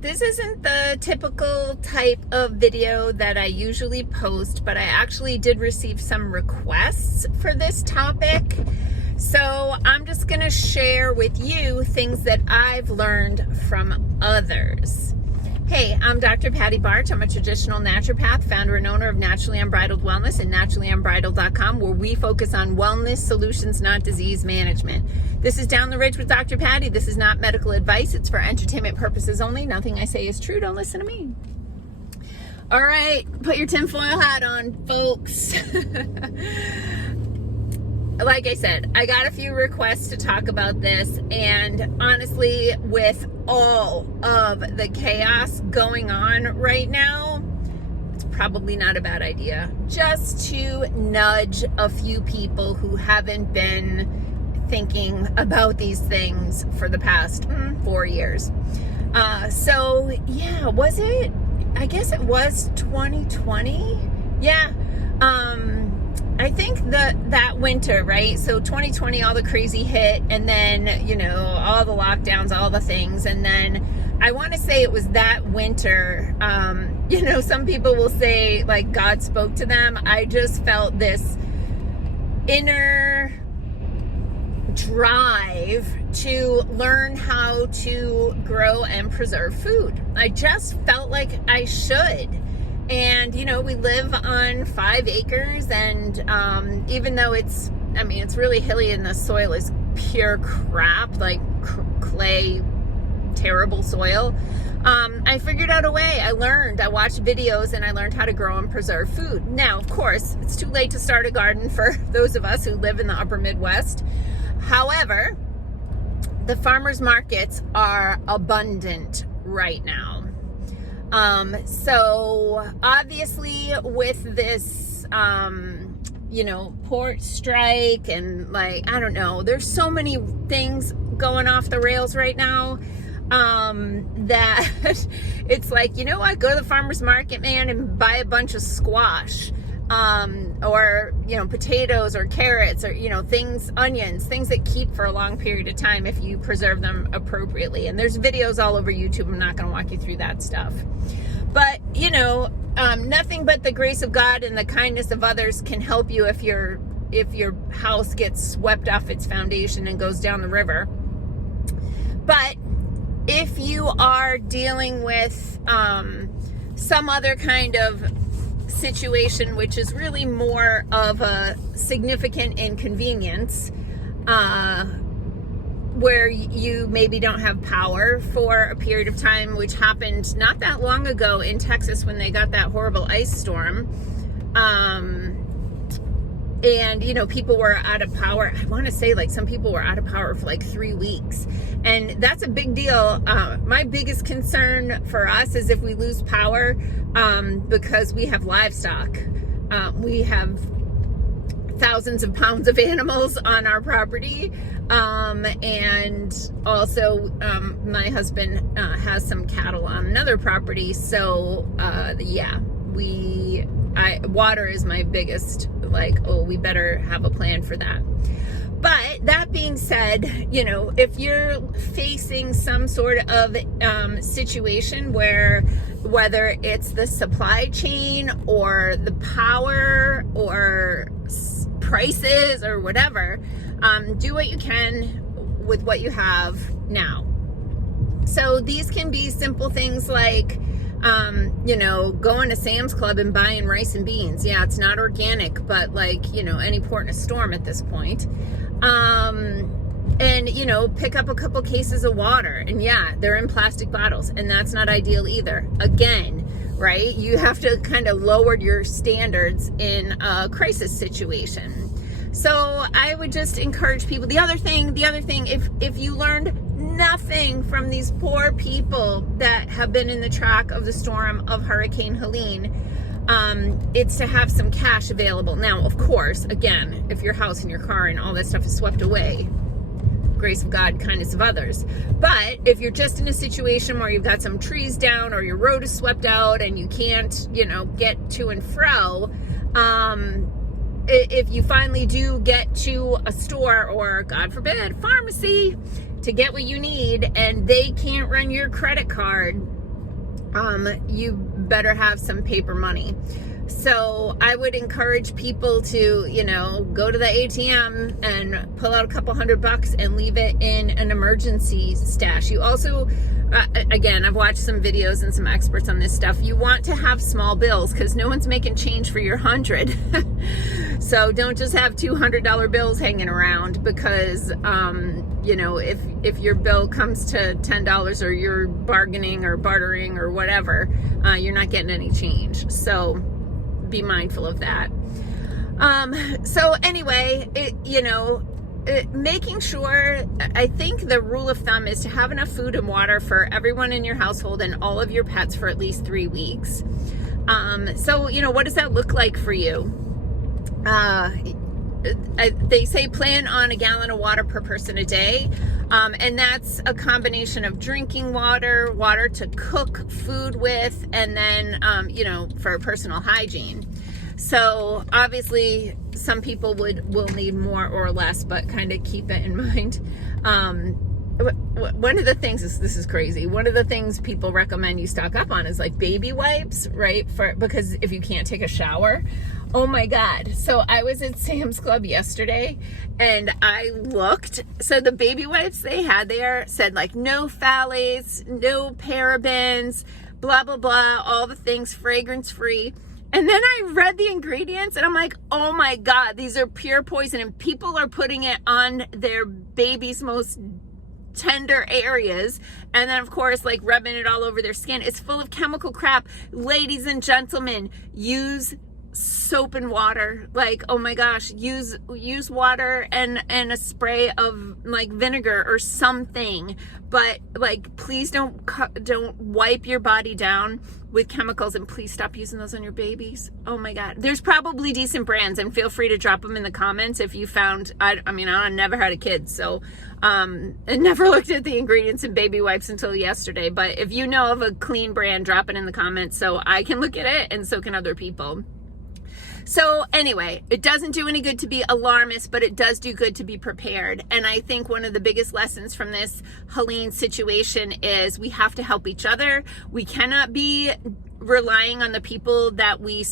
This isn't the typical type of video that I usually post, but I actually did receive some requests for this topic. So I'm just going to share with you things that I've learned from others. Hey, I'm Dr. Patty Barch. I'm a traditional naturopath, founder and owner of Naturally Unbridled Wellness and naturallyunbridled.com, where we focus on wellness solutions, not disease management. This is Down the Ridge with Dr. Patty. This is not medical advice. It's for entertainment purposes only. Nothing I say is true. Don't listen to me. All right, put your tinfoil hat on, folks. Like I said, I got a few requests to talk about this, and honestly, with all of the chaos going on right now, it's probably not a bad idea just to nudge a few people who haven't been thinking about these things for the past 4 years. So yeah, was it? I guess it was 2020. Yeah. I think that winter, right? So 2020, all the crazy hit, and then, all the lockdowns, all the things. And then I want to say it was that winter. Some people will say like God spoke to them. I just felt this inner drive to learn how to grow and preserve food. I just felt like I should. And, we live on 5 acres, and even though it's really hilly and the soil is pure crap, like clay, terrible soil, I figured out a way. I watched videos, and I learned how to grow and preserve food. Now, of course, it's too late to start a garden for those of us who live in the upper Midwest. However, the farmers markets are abundant right now. So obviously with this, port strike and I don't know, there's so many things going off the rails right now, that it's like, you know what, go to the farmer's market, man, and buy a bunch of squash, or, potatoes or carrots or, onions, things that keep for a long period of time if you preserve them appropriately. And there's videos all over YouTube. I'm not going to walk you through that stuff. But, nothing but the grace of God and the kindness of others can help you if your house gets swept off its foundation and goes down the river. But if you are dealing with some other kind of situation, which is really more of a significant inconvenience, where you maybe don't have power for a period of time, which happened not that long ago in Texas when they got that horrible ice storm. And, people were out of power. I want to say some people were out of power for 3 weeks. And that's a big deal. My biggest concern for us is if we lose power, because we have livestock. We have thousands of pounds of animals on our property. And also, my husband has some cattle on another property. So, water is my biggest, we better have a plan for that. But that being said, if you're facing some sort of situation where, whether it's the supply chain or the power or prices or whatever, do what you can with what you have now. So these can be simple things like, going to Sam's Club and buying rice and beans. Yeah, it's not organic, but any port in a storm at this point. And, pick up a couple cases of water. And yeah, they're in plastic bottles, and that's not ideal either. Again, right? You have to kind of lower your standards in a crisis situation. So I would just encourage people. The other thing, if you learned nothing from these poor people that have been in the track of the storm of Hurricane Helene, it's to have some cash available. Now, of course, again, if your house and your car and all that stuff is swept away, grace of God, kindness of others. But if you're just in a situation where you've got some trees down or your road is swept out and you can't, get to and fro, if you finally do get to a store or, God forbid, pharmacy to get what you need, and they can't run your credit card, you better have some paper money. So I would encourage people to, go to the ATM and pull out a couple $100 and leave it in an emergency stash. You also, again, I've watched some videos and some experts on this stuff. You want to have small bills because no one's making change for your 100. So don't just have $200 bills hanging around because, if your bill comes to $10 or you're bargaining or bartering or whatever, you're not getting any change. So be mindful of that. So anyway, making sure, I think the rule of thumb is to have enough food and water for everyone in your household and all of your pets for at least 3 weeks. So, what does that look like for you? They say plan on a gallon of water per person a day. And that's a combination of drinking water, water to cook food with, and then, for personal hygiene. So obviously some people will need more or less, but kind of keep it in mind. One of the things this is crazy. One of the things people recommend you stock up on is like baby wipes, right? Because if you can't take a shower, oh my God. So I was at Sam's Club yesterday and I looked. So the baby wipes they had there said like no phthalates, no parabens, blah, blah, blah, all the things, fragrance free. And then I read the ingredients and I'm like, oh my God, these are pure poison. And people are putting it on their baby's most tender areas. And then of course, like rubbing it all over their skin. It's full of chemical crap. Ladies and gentlemen, use soap and water. Like, oh my gosh, use water and a spray of like vinegar or something. But like, please don't wipe your body down with chemicals, and please stop using those on your babies. Oh my God. There's probably decent brands, and feel free to drop them in the comments if you found, I never had a kid, so I never looked at the ingredients in baby wipes until yesterday. But if you know of a clean brand, drop it in the comments so I can look at it and so can other people. So anyway, it doesn't do any good to be alarmist, but it does do good to be prepared. And I think one of the biggest lessons from this Helene situation is we have to help each other. We cannot be relying on the people that we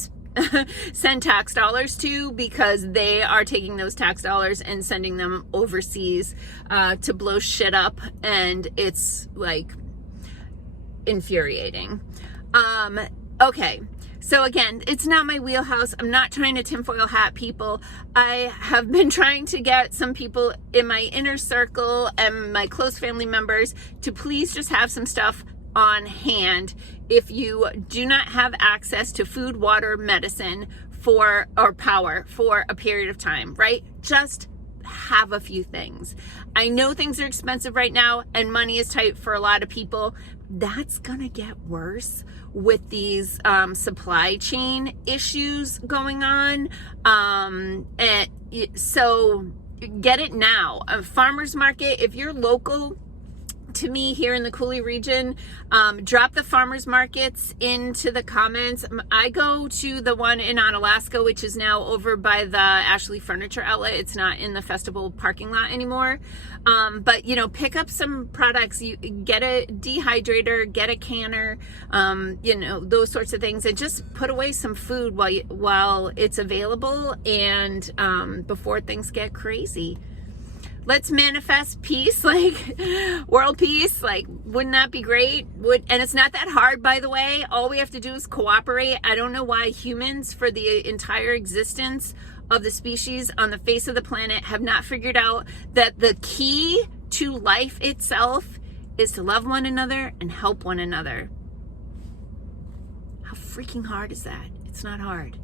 send tax dollars to, because they are taking those tax dollars and sending them overseas to blow shit up. And it's like infuriating. Okay. So again, it's not my wheelhouse. I'm not trying to tinfoil hat people. I have been trying to get some people in my inner circle and my close family members to please just have some stuff on hand if you do not have access to food, water, medicine or power for a period of time, right? Just have a few things. I know things are expensive right now and money is tight for a lot of people. That's gonna get worse with these supply chain issues going on. And so get it now. A farmer's market, if you're local to me here in the Cooley region, drop the farmers markets into the comments. I go to the one in Onalaska, which is now over by the Ashley Furniture Outlet. It's not in the festival parking lot anymore. But pick up some products. You get a dehydrator, get a canner, those sorts of things, and just put away some food while it's available and before things get crazy. Let's manifest peace, like world peace. Like, wouldn't that be great? And it's not that hard, by the way. All we have to do is cooperate. I don't know why humans, for the entire existence of the species on the face of the planet, have not figured out that the key to life itself is to love one another and help one another. How freaking hard is that? It's not hard.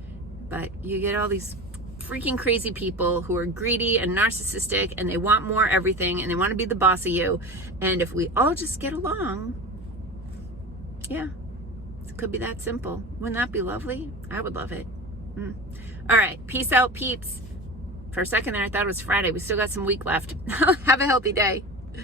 But you get all these freaking crazy people who are greedy and narcissistic, and they want more everything, and they want to be the boss of you. And if we all just get along, yeah, it could be that simple. Wouldn't that be lovely? I would love it. All right, peace out, peeps. For a second there, I thought it was Friday. We still got some week left. Have a healthy day.